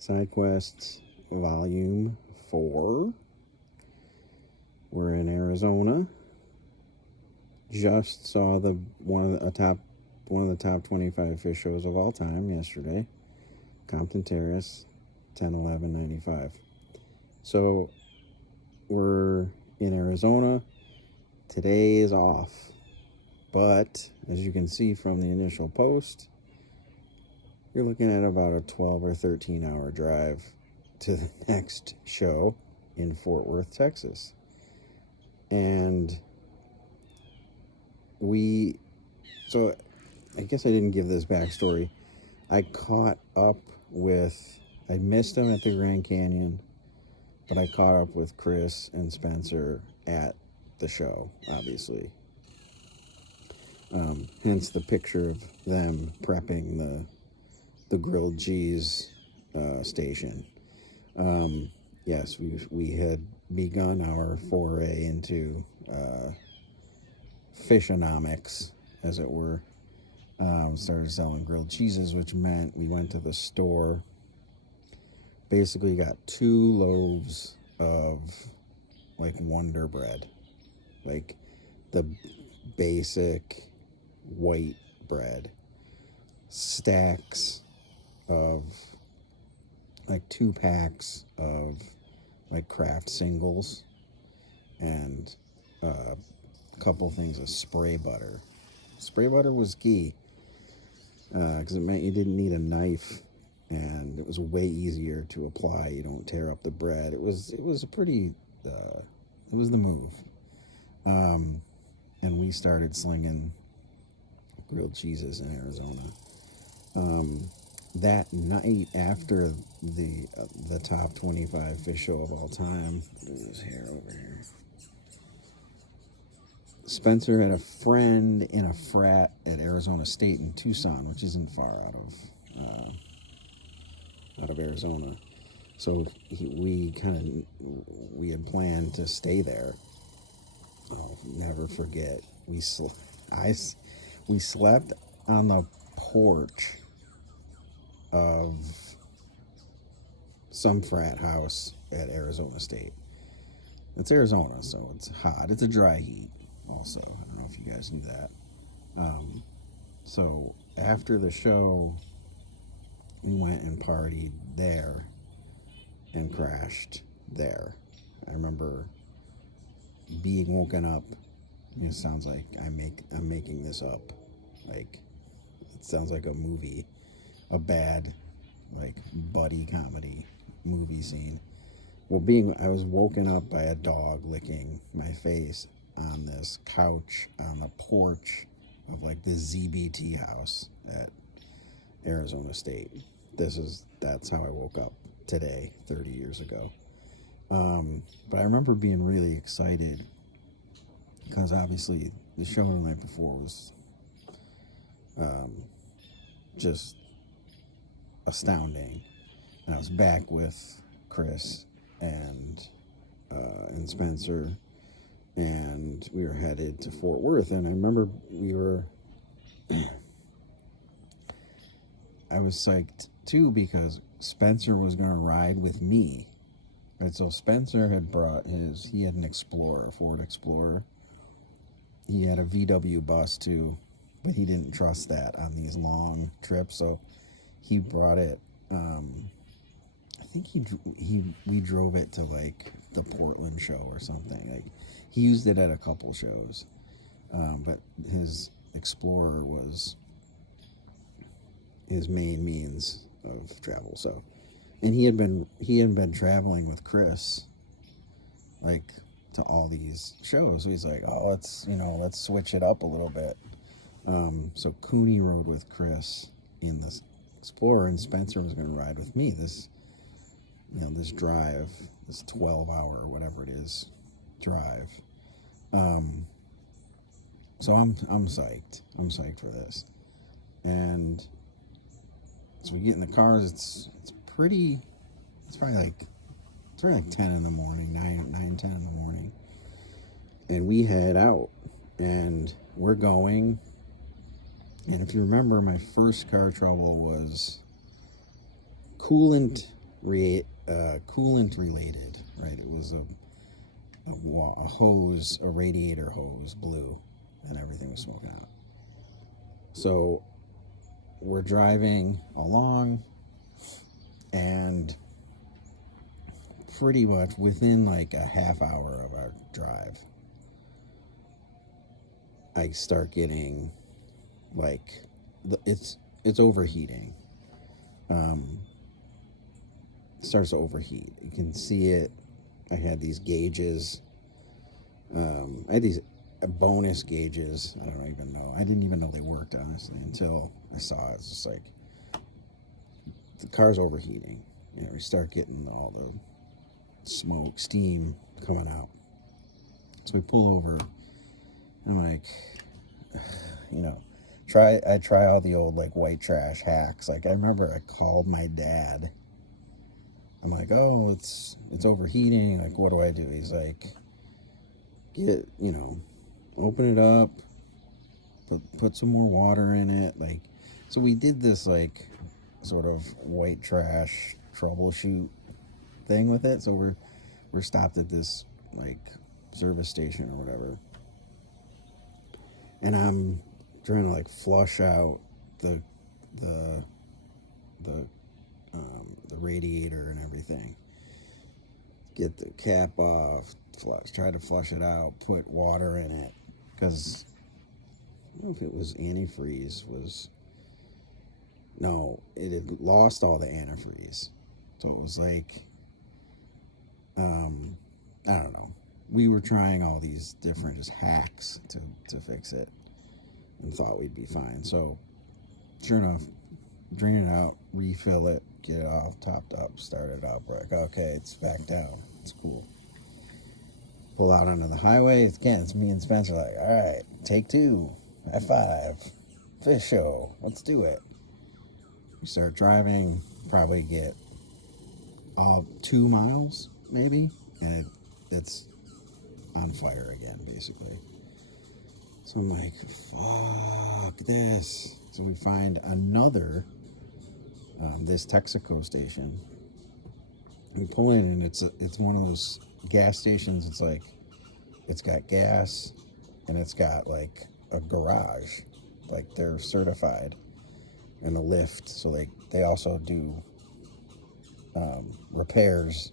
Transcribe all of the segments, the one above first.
SideQuest Volume 4. We're in Arizona. Just saw one of the top 25 fish shows of all time yesterday. Compton Terrace, 10/11/95. So we're in Arizona. Today is off, but as you can see from the initial post, you're looking at about a 12 or 13 hour drive to the next show in Fort Worth, Texas. And so I guess I didn't give this backstory. I missed them at the Grand Canyon, but I caught up with Chris and Spencer at the show, obviously. Hence the picture of them prepping the grilled cheese station. Yes, we had begun our foray into fishonomics, as it were. Started selling grilled cheeses, which meant we went to the store. Basically got 2 loaves of like Wonder Bread, like the basic white bread, stacks of like 2 packs of like Kraft singles, and a couple things of spray butter. Spray butter was key because it meant you didn't need a knife, and it was way easier to apply. You don't tear up the bread. It was a pretty it was the move. And we started slinging grilled cheeses in Arizona. That night after the top 25 fish show of all time, look at his hair over here. Spencer had a friend in a frat at Arizona State in Tucson, which isn't far out of Arizona. So we had planned to stay there. I'll never forget. We slept on the porch of some frat house at Arizona State. It's Arizona, so it's hot. It's a dry heat also. I don't know if you guys knew that. So after the show, we went and partied there and crashed there. I remember being woken up. It sounds like I'm making this up. Like, it sounds like a movie, a bad like buddy comedy movie scene. Well, I was woken up by a dog licking my face on this couch on the porch of like the ZBT house at Arizona State. That's how I woke up today, 30 years ago. But I remember being really excited because obviously the show the night before was just astounding, and I was back with Chris and Spencer, and we were headed to Fort Worth. And I remember I was psyched too because Spencer was going to ride with me. Right, so Spencer had he had an Explorer, a Ford Explorer. He had a VW bus too, but he didn't trust that on these long trips, so he brought it. I think we drove it to like the Portland show or something. Like, he used it at a couple shows, but his Explorer was his main means of travel. So, and he had been traveling with Chris, like, to all these shows. So he's like, oh, let's switch it up a little bit. So Cooney rode with Chris in this Explorer, and Spencer was going to ride with me this drive, this 12-hour, whatever it is, drive. So I'm psyched. I'm psyched for this. And so we get in the cars. It's probably like 10 in the morning, 10 in the morning. And we head out, and we're going. And if you remember, my first car trouble was coolant coolant related, right? It was a hose, a radiator hose, blew, and everything was smoking out. So we're driving along, and pretty much within like a half hour of our drive, I start getting like it's overheating. It starts to overheat. You can see it. I had these gauges. I had these bonus gauges. I don't even know. I didn't even know they worked, honestly, until I saw it. It's just like the car's overheating. You know, we start getting all the smoke, steam coming out. So we pull over. I'm like, you know, I try all the old like white trash hacks. Like I remember I called my dad. I'm like, oh, it's overheating. Like, what do I do? He's like, open it up, put some more water in it. Like, so we did this like sort of white trash troubleshoot thing with it. So we're stopped at this like service station or whatever, and I'm trying to like flush out the the the radiator and everything. Get the cap off, try to flush it out, put water in it, because I don't know if it was antifreeze. No, it had lost all the antifreeze, so it was like, I don't know. We were trying all these different just hacks to fix it, and thought we'd be fine. So, sure enough, drain it out, refill it, get it off, topped up, start it up. We're like, okay, it's back down. It's cool. Pull out onto the highway. It's me and Spencer like, all right, take two, high five, fish show, let's do it. We start driving, probably get 2 miles, maybe, and it's on fire again, basically. So I'm like, fuck this. So we find another, this Texaco station. We pull in, and it's one of those gas stations. It's like, it's got gas, and it's got like a garage, like they're certified, and a lift. So they also do repairs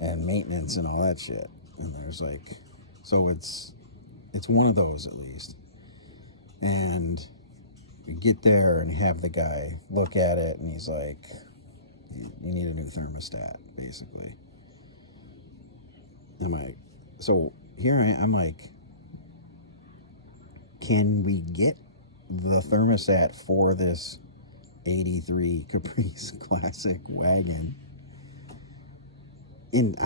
and maintenance and all that shit. And there's like, so it's one of those at least. And we get there and have the guy look at it, and he's like, you need a new thermostat, basically. I'm like, so here I'm like, can we get the thermostat for this 83 Caprice Classic wagon? And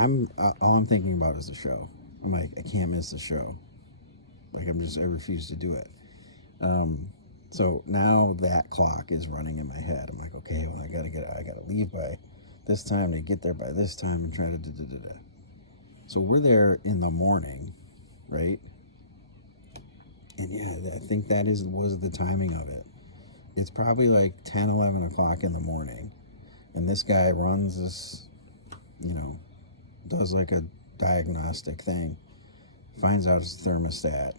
all I'm thinking about is the show. I'm like, I can't miss the show. Like, I refuse to do it. So now that clock is running in my head. I'm like, okay, well, I gotta leave by this time to get there by this time and try to da. So we're there in the morning, right? And yeah, I think was the timing of it. It's probably like 10, 11 o'clock in the morning. And this guy runs this, does like a diagnostic thing, finds out it's a thermostat,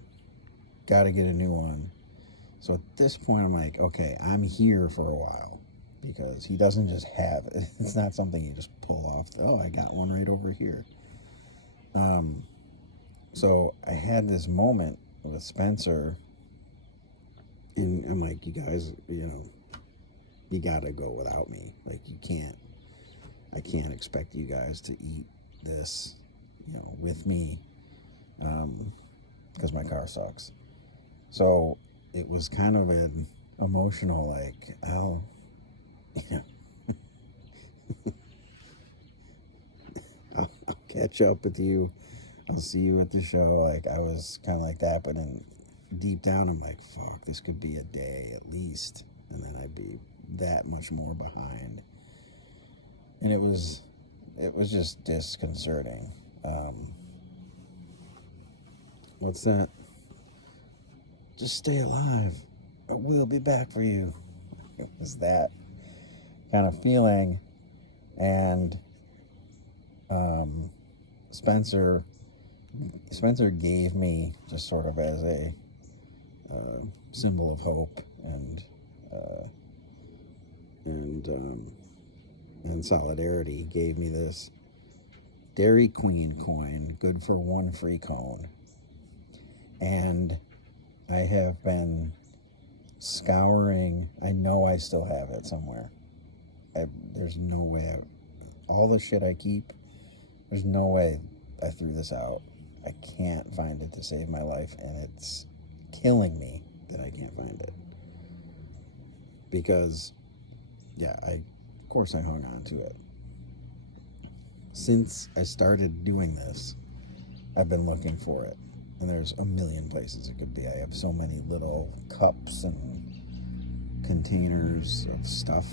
got to get a new one. So at this point, I'm like, okay, I'm here for a while, because he doesn't just have it. It's not something you just pull off. Oh, I got one right over here. So I had this moment with Spencer, and I'm like, you guys, you gotta go without me. Like, I can't expect you guys to eat this, with me, because my car sucks. So it was kind of an emotional, like, I'll catch up with you. I'll see you at the show. Like, I was kind of like that, but then deep down, I'm like, fuck, this could be a day at least, and then I'd be that much more behind. And it was just disconcerting. What's that? Just stay alive, or we'll be back for you. It was that kind of feeling. And um, Spencer gave me, just sort of as a symbol of hope uh, and and solidarity, gave me this Dairy Queen coin, good for one free cone. And I have been scouring. I know I still have it somewhere. There's no way. All the shit I keep, there's no way I threw this out. I can't find it to save my life, and it's killing me that I can't find it. Because, yeah, of course I hung on to it. Since I started doing this, I've been looking for it. And there's a million places it could be. I have so many little cups and containers of stuff,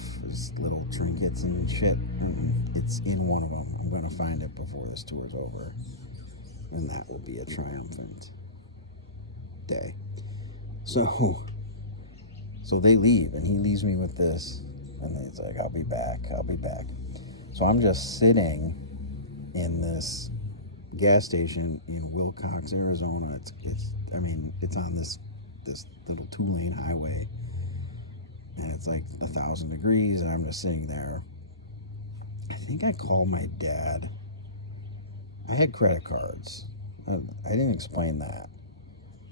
little trinkets and shit. And it's in one of them. I'm going to find it before this tour's over. And that will be a triumphant day. So they leave, and he leaves me with this. And he's like, I'll be back. So I'm just sitting in this gas station in Wilcox, Arizona. It's on this little 2-lane highway, and it's like 1,000 degrees, and I'm just sitting there. I think I called my dad. I had credit cards. I didn't explain that.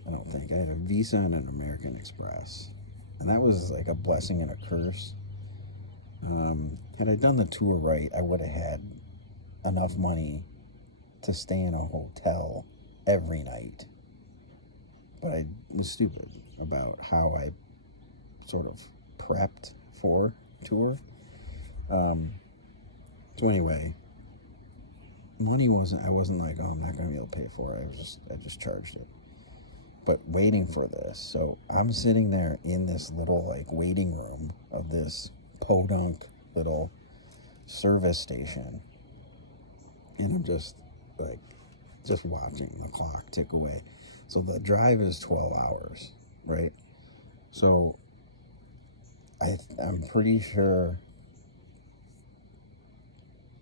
I don't think. I had a Visa and an American Express, and that was like a blessing and a curse. Had I done the tour right, I would have had enough money to stay in a hotel every night. But I was stupid about how I sort of prepped for tour. So anyway, I wasn't like, oh, I'm not going to be able to pay for it. I just charged it. But waiting for this. So I'm sitting there in this little like waiting room of this podunk little service station. And I'm just watching the clock tick away. So the drive is 12 hours, right? So I'm pretty sure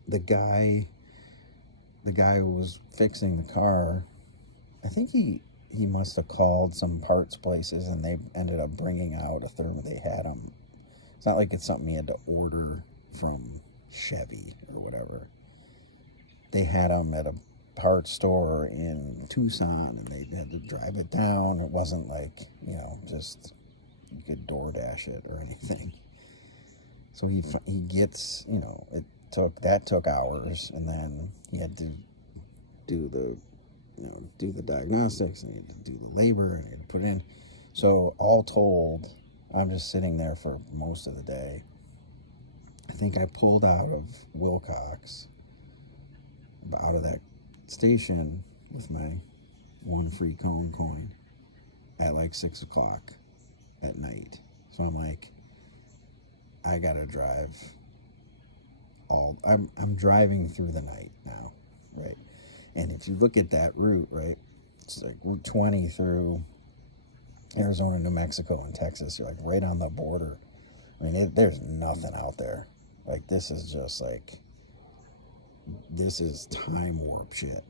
the guy who was fixing the car, I think he must have called some parts places, and they ended up bringing out a third. They had them. It's not like it's something he had to order from Chevy or whatever. They had them at a parts store in Tucson, and they had to drive it down. It wasn't like, just you could DoorDash it or anything. So he gets, it took hours, and then he had to do the diagnostics, and he had to do the labor, and he had to put in. So all told, I'm just sitting there for most of the day. I think I pulled out of Wilcox, out of that station with my one free cone coin at like 6 o'clock at night. So I'm like, I gotta drive I'm driving through the night now, right? And if you look at that route, right, it's like Route 20 through Arizona, New Mexico, and Texas. You're like right on the border. I mean, there's nothing out there. Like, this is just like, this is time warp shit.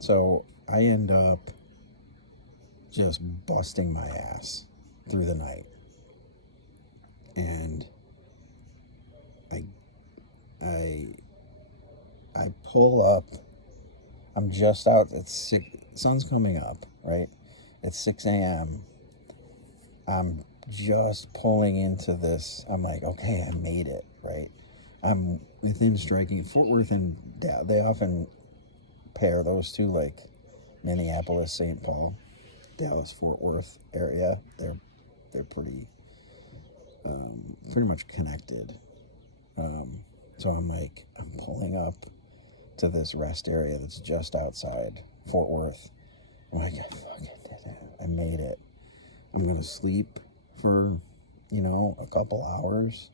So I end up just busting my ass through the night. And I pull up. I'm just out. It's 6. Sun's coming up, right? It's 6 a.m. I'm just pulling into this. I'm like, okay, I made it, right? I'm within striking. Fort Worth and Dallas, they often pair those two, like Minneapolis, St. Paul, Dallas, Fort Worth area. They're pretty much connected. So I'm pulling up to this rest area that's just outside Fort Worth. I'm like, I fucking did it. I made it. I'm going to sleep for, a couple hours,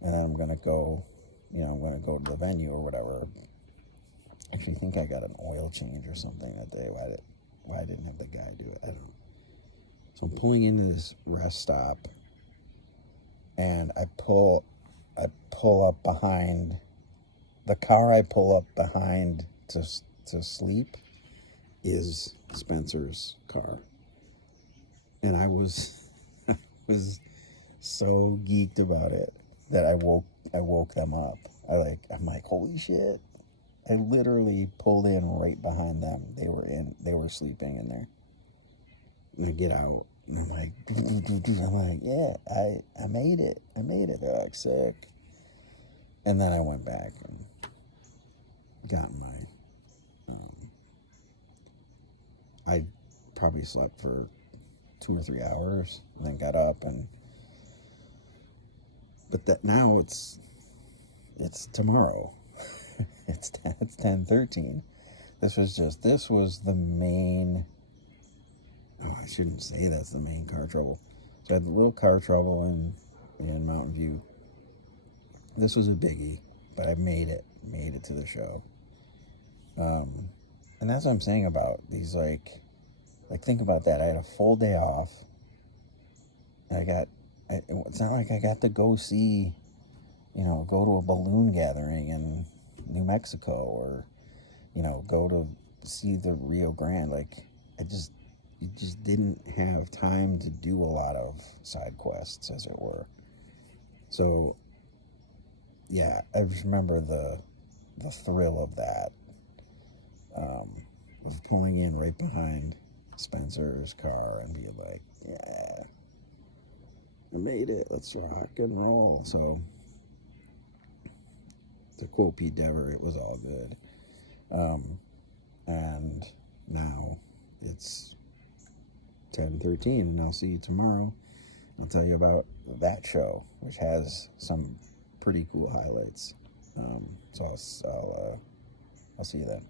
and then I'm going to go, I'm going to go to the venue or whatever. I actually think I got an oil change or something that day. Why I didn't have the guy do it, I don't know. So I'm pulling into this rest stop, and I pull I pull up behind the car. I pull up behind to sleep is Spencer's car, and I was was so geeked about it that I woke them up. I'm like, holy shit. I literally pulled in right behind them. They were sleeping in there. And I get out and I'm like, I'm like, yeah, I made it. I made it. They're like, sick. And then I went back and got I probably slept for 2 or 3 hours and then got up but that now it's tomorrow. it's 10:13. This was the main. Oh, I shouldn't say that's the main car trouble. So I had a little car trouble in Mountain View. This was a biggie, but I made it to the show. And that's what I'm saying about these, like think about that. I had a full day off. It's not like I got to go see, go to a balloon gathering in New Mexico or, go to see the Rio Grande. You just didn't have time to do a lot of side quests, as it were. So, yeah, I just remember the thrill of that, of pulling in right behind Spencer's car and being like, yeah, I made it. Let's rock and roll. So, to quote Pete Dever, it was all good. And now it's 10:13, and I'll see you tomorrow. I'll tell you about that show, which has some pretty cool highlights. So I'll see you then.